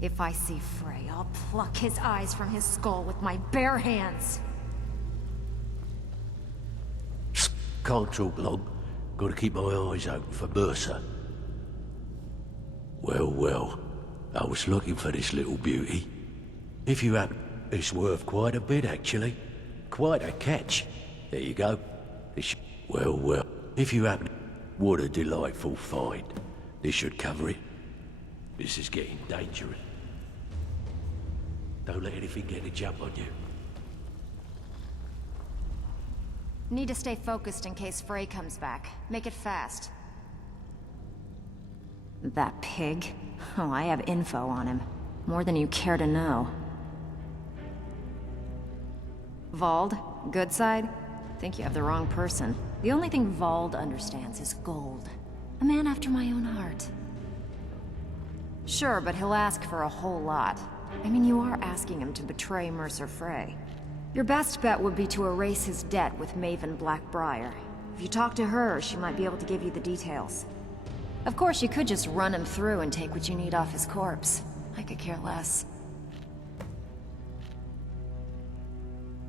If I see Frey, I'll pluck his eyes from his skull with my bare hands. Can't talk long. Gotta keep my eyes open for Mercer. Well, well. I was looking for this little beauty. If you happen, it's worth quite a bit, actually. Quite a catch. There you go. Well, well. If you happen, what a delightful find. This should cover it. This is getting dangerous. Don't let anything get a jump on you. Need to stay focused in case Frey comes back. Make it fast. That pig? Oh, I have info on him. More than you care to know. Vald? Good side? Think you have the wrong person. The only thing Vald understands is gold. A man after my own heart. Sure, but he'll ask for a whole lot. I mean, you are asking him to betray Mercer Frey. Your best bet would be to erase his debt with Maven Blackbriar. If you talk to her, she might be able to give you the details. Of course, you could just run him through and take what you need off his corpse. I could care less.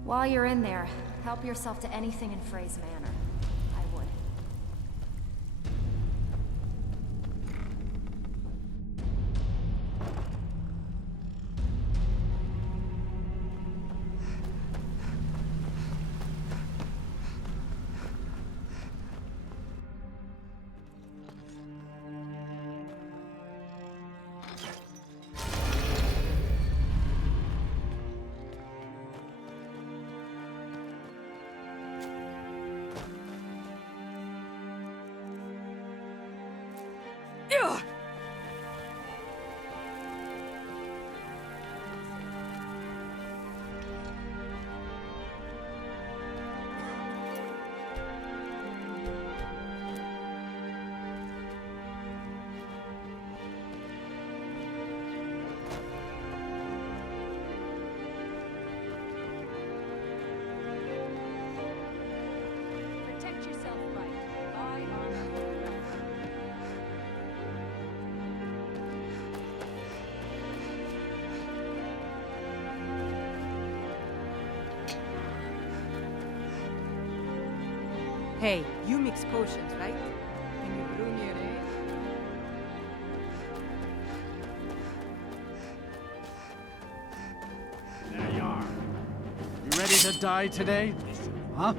While you're in there, help yourself to anything in Frey's manor. I would. Hey, you mix potions, right? Can you brew me an ale? There you are. You ready to die today? Huh?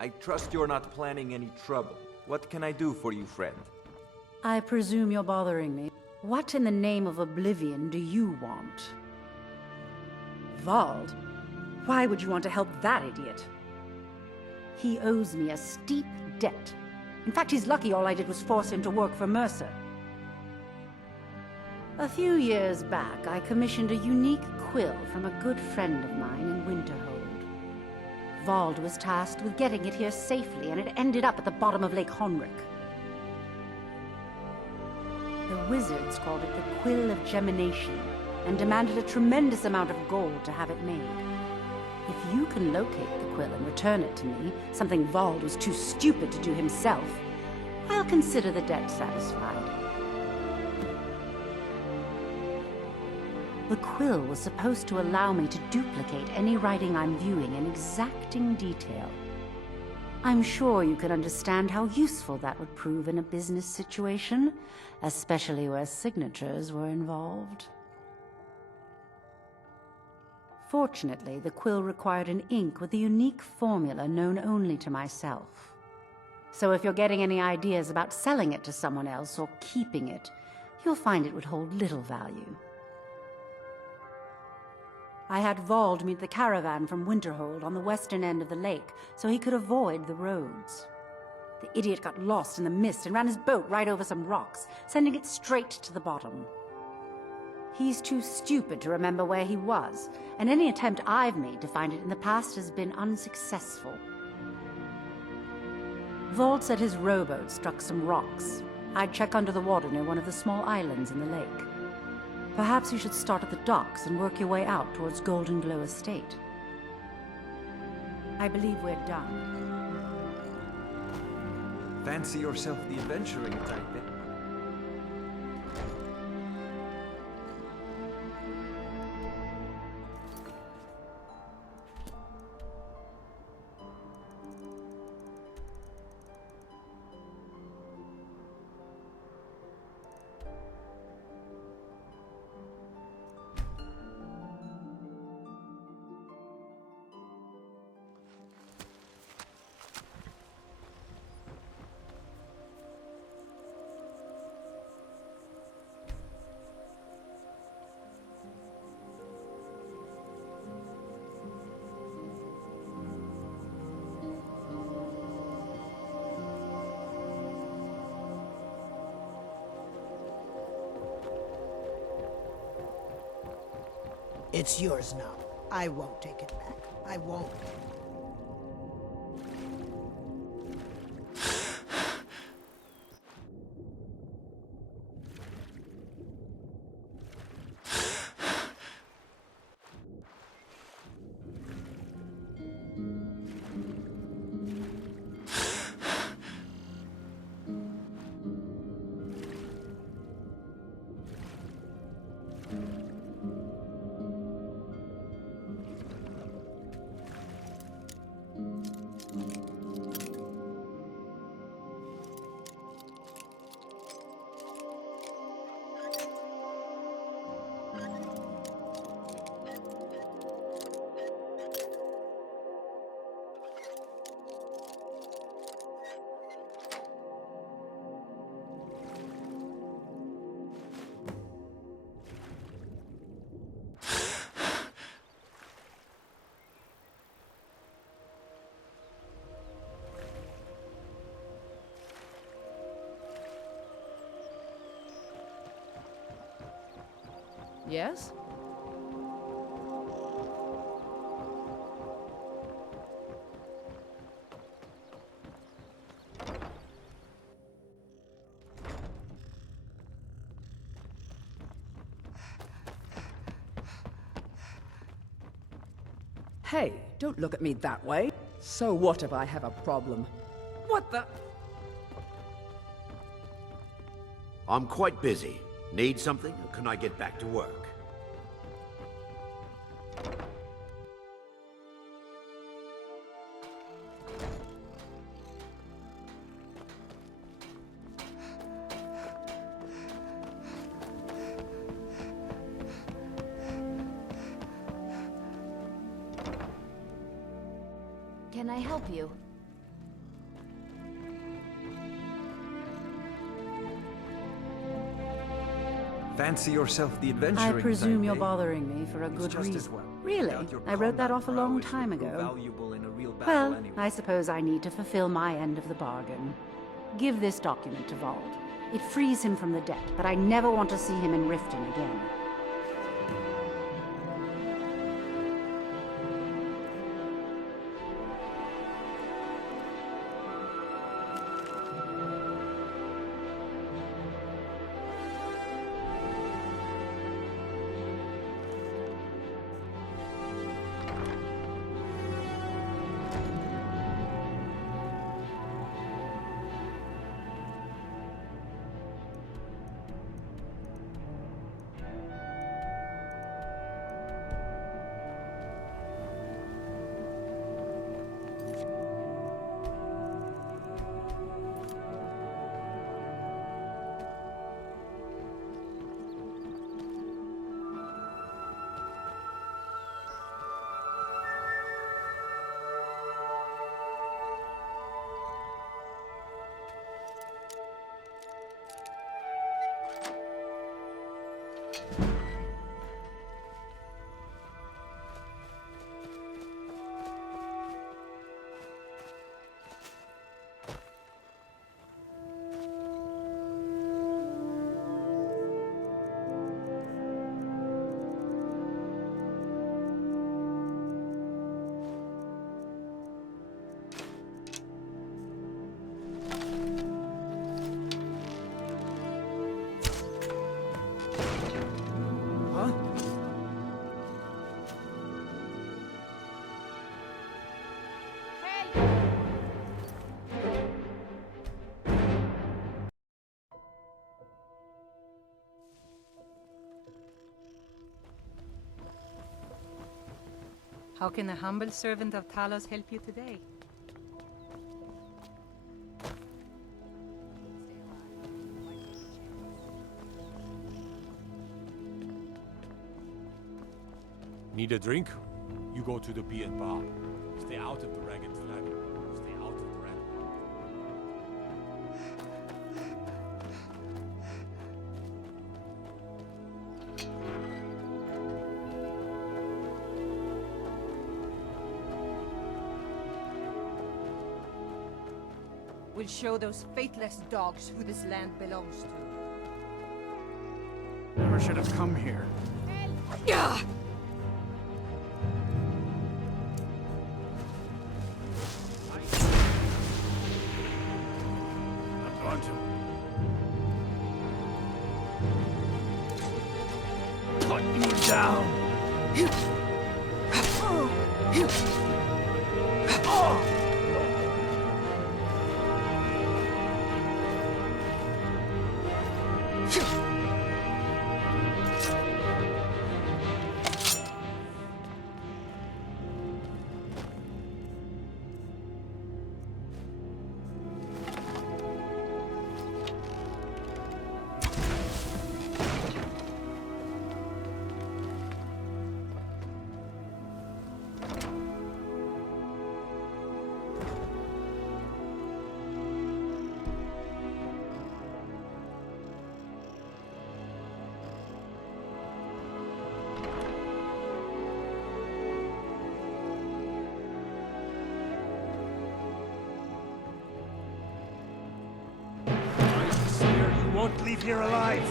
I trust you're not planning any trouble. What can I do for you, friend? I presume you're bothering me. What in the name of oblivion do you want? Vald? Why would you want to help that idiot? He owes me a steep debt. In fact, he's lucky all I did was force him to work for Mercer. A few years back, I commissioned a unique quill from a good friend of mine in Winterhold. Vald was tasked with getting it here safely, and it ended up at the bottom of Lake Honrick. The wizards called it the Quill of Gemination, and demanded a tremendous amount of gold to have it made. If you can locate the quill and return it to me, something Vald was too stupid to do himself, I'll consider the debt satisfied. The quill was supposed to allow me to duplicate any writing I'm viewing in exacting detail. I'm sure you can understand how useful that would prove in a business situation, especially where signatures were involved. Fortunately, the quill required an ink with a unique formula known only to myself. So if you're getting any ideas about selling it to someone else or keeping it, you'll find it would hold little value. I had Vald meet the caravan from Winterhold on the western end of the lake, so he could avoid the roads. The idiot got lost in the mist and ran his boat right over some rocks, sending it straight to the bottom. He's too stupid to remember where he was, and any attempt I've made to find it in the past has been unsuccessful. Vald said his rowboat struck some rocks. I'd check under the water near one of the small islands in the lake. Perhaps you should start at the docks and work your way out towards Golden Glow Estate. I believe we're done. Fancy yourself the adventuring type, eh? It's yours now. I won't take it back. I won't. Yes? Hey, don't look at me that way. So what if I have a problem? What the? I'm quite busy. Need something, or can I get back to work? Can I help you? Fancy yourself the I adventuring presume type, you're eh? bothering me for a It's good just as reason. well. Really? Doubt your I wrote that off a long prowess time would prove ago. valuable in a real battle Well, anyway. I suppose I need to fulfill my end of the bargain. Give this document to Vald. It frees him from the debt, but I never want to see him in Riften again. How can a humble servant of Talos help you today? Need a drink? You go to the P&B bar. Stay out of the ragged flag. Stay out of the ragged... We'll show those faithless dogs who this land belongs to. Never should have come here. Yeah. I'm going to. Put you down! Won't leave here alive.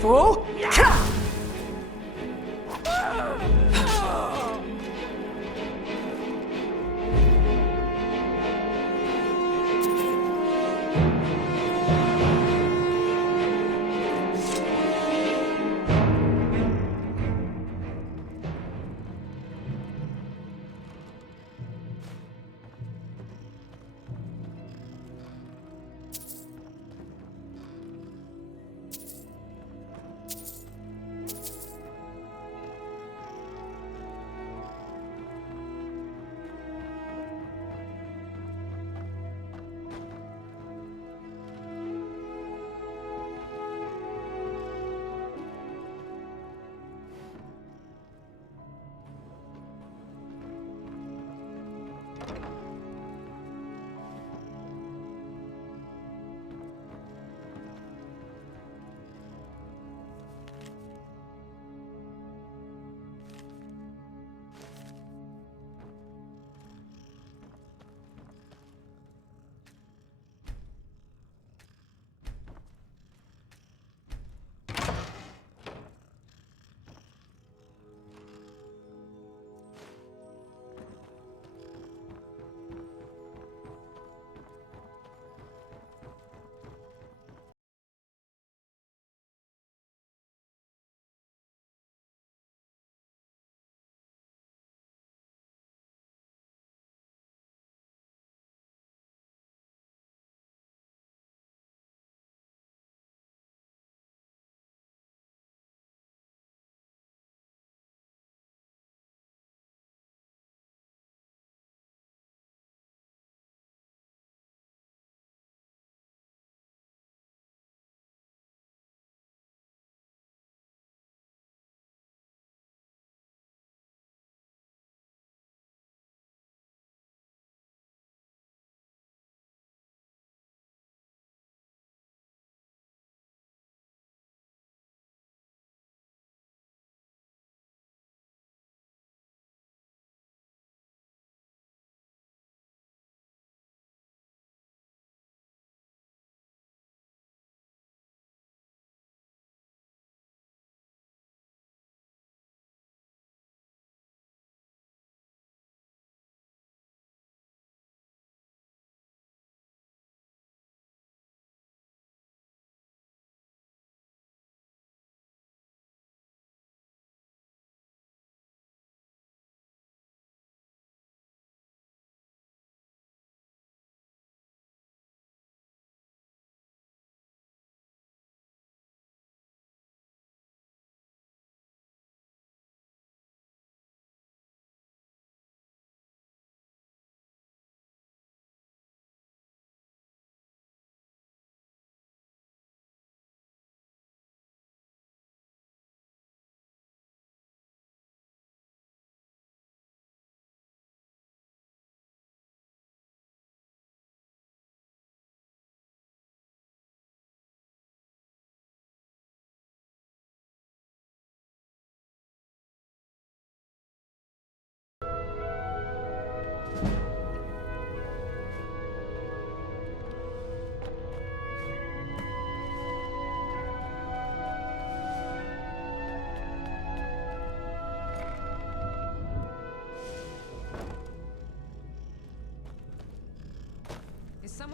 Fool!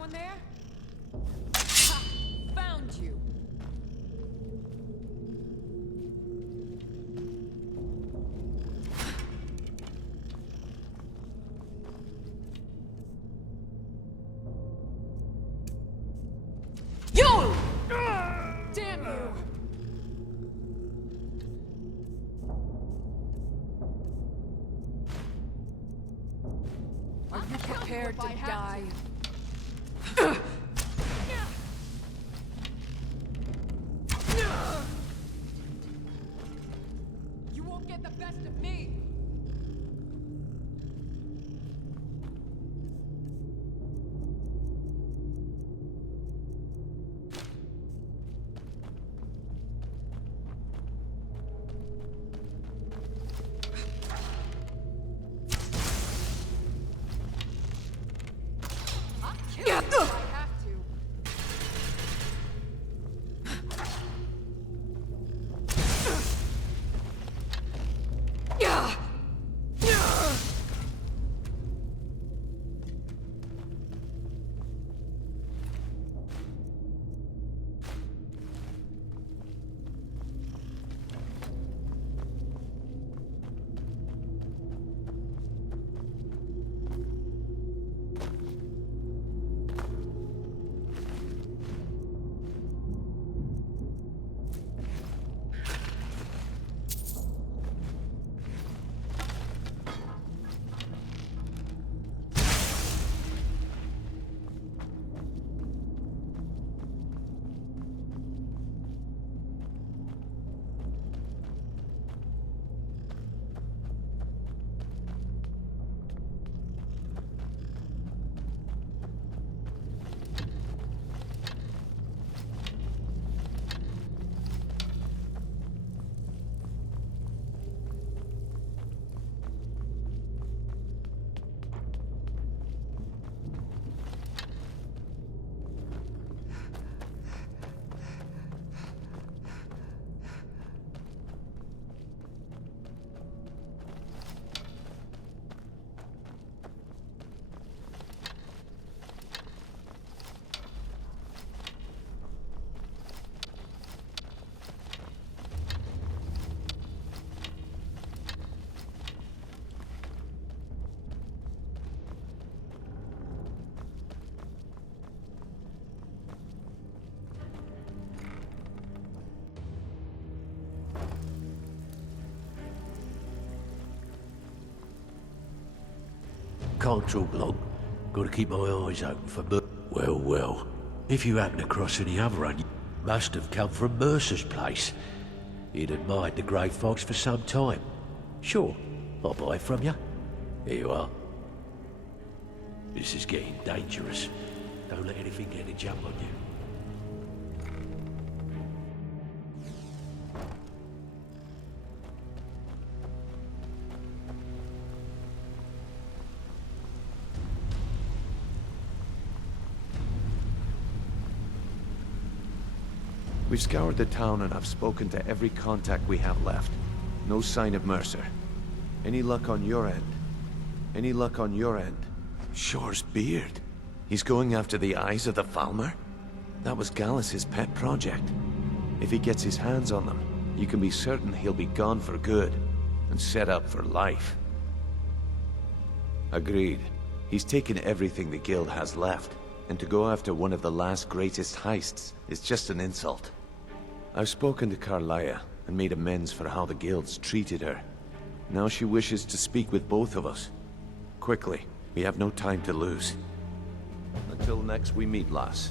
down there? Ha! Found you! You! Damn you! Are you prepared to die? You won't get the best of me! Can't talk long. Gotta keep my eyes open for Well, well. If you happen across any other one, you must have come from Mercer's place. He'd admired the grey fox for some time. Sure, I'll buy it from you. Here you are. This is getting dangerous. Don't let anything get a jump on you. We've scoured the town and I've spoken to every contact we have left. No sign of Mercer. Any luck on your end? Any luck on your end? Shore's beard. He's going after the eyes of the Falmer? That was Gallus's pet project. If he gets his hands on them, you can be certain he'll be gone for good, and set up for life. Agreed. He's taken everything the guild has left, and to go after one of the last greatest heists is just an insult. I've spoken to Carlia and made amends for how the guilds treated her. Now she wishes to speak with both of us. Quickly, we have no time to lose. Until next we meet, lass.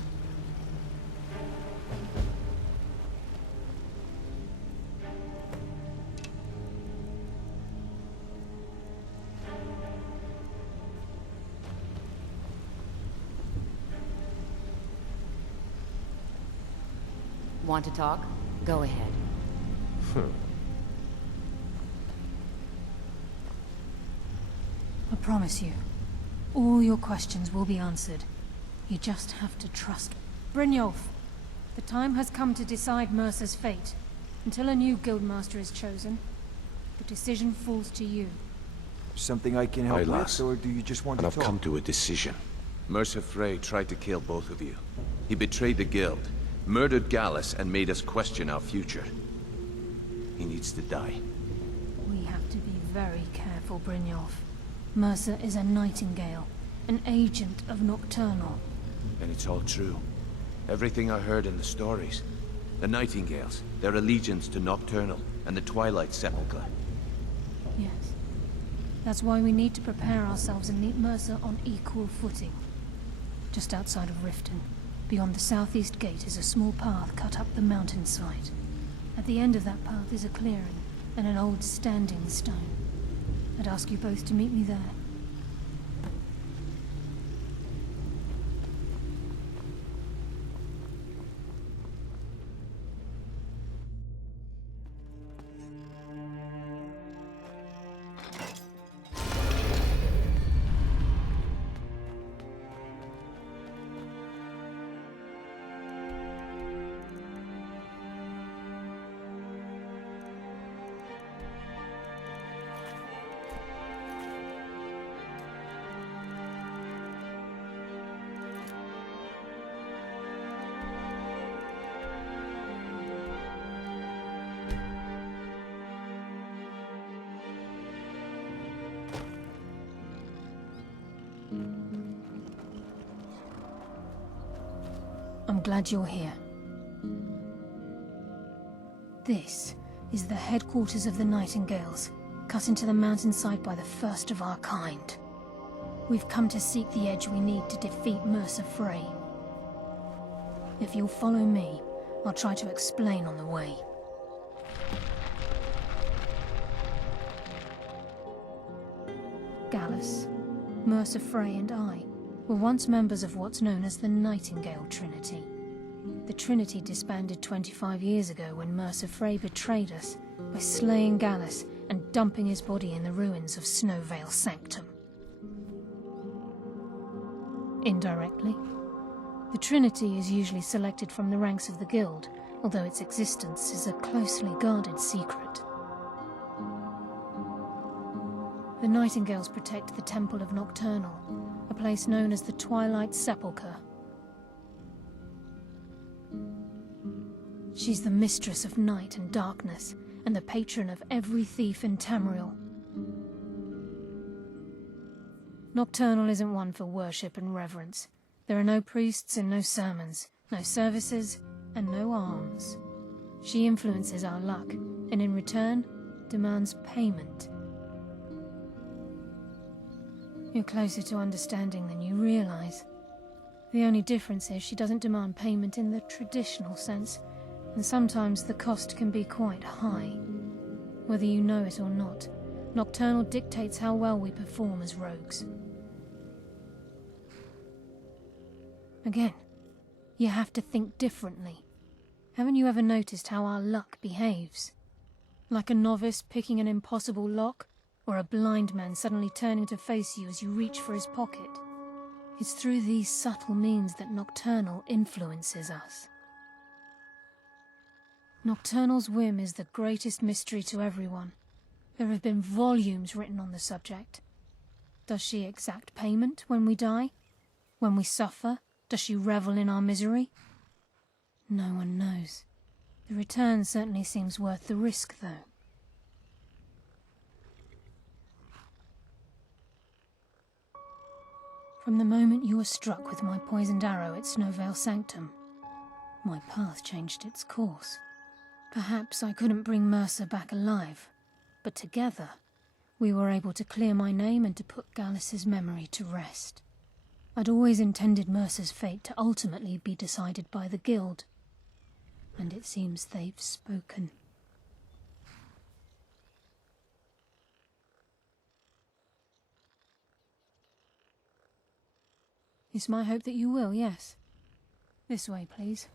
Want to talk? Go ahead. I promise you, all your questions will be answered. You just have to trust. Brynjolf, the time has come to decide Mercer's fate. Until a new guildmaster is chosen, the decision falls to you. Something I can help Aye, lass. with, or do you just want And to I've talk? come to a decision. Mercer Frey tried to kill both of you. He betrayed the Guild, murdered Gallus, and made us question our future. He needs to die. We have to be very careful, Brynjolf. Mercer is a Nightingale, an agent of Nocturnal. And it's all true. Everything I heard in the stories. The Nightingales, their allegiance to Nocturnal, and the Twilight Sepulchre. Yes. That's why we need to prepare ourselves and meet Mercer on equal footing. Just outside of Riften, beyond the southeast gate, is a small path cut up the mountainside. At the end of that path is a clearing, and an old standing stone. I'd ask you both to meet me there. I'm glad you're here. This is the headquarters of the Nightingales, cut into the mountainside by the first of our kind. We've come to seek the edge we need to defeat Mercer Frey. If you'll follow me, I'll try to explain on the way. Gallus, Mercer Frey and I were once members of what's known as the Nightingale Trinity. The Trinity disbanded 25 years ago when Mercer Frey betrayed us by slaying Gallus and dumping his body in the ruins of Snowvale Sanctum. Indirectly, the Trinity is usually selected from the ranks of the Guild, although its existence is a closely guarded secret. The Nightingales protect the Temple of Nocturnal, a place known as the Twilight Sepulchre. She's the mistress of night and darkness, and the patron of every thief in Tamriel. Nocturnal isn't one for worship and reverence. There are no priests and no sermons, no services, and no alms. She influences our luck, and in return, demands payment. You're closer to understanding than you realize. The only difference is she doesn't demand payment in the traditional sense, and sometimes the cost can be quite high. Whether you know it or not, Nocturnal dictates how well we perform as rogues. Again, you have to think differently. Haven't you ever noticed how our luck behaves? Like a novice picking an impossible lock, or a blind man suddenly turning to face you as you reach for his pocket. It's through these subtle means that Nocturnal influences us. Nocturnal's whim is the greatest mystery to everyone. There have been volumes written on the subject. Does she exact payment when we die? When we suffer? Does she revel in our misery? No one knows. The return certainly seems worth the risk, though. From the moment you were struck with my poisoned arrow at Snowvale Sanctum, my path changed its course. Perhaps I couldn't bring Mercer back alive, but together we were able to clear my name and to put Gallus's memory to rest. I'd always intended Mercer's fate to ultimately be decided by the Guild, and it seems they've spoken. It's my hope that you will, yes. This way, please.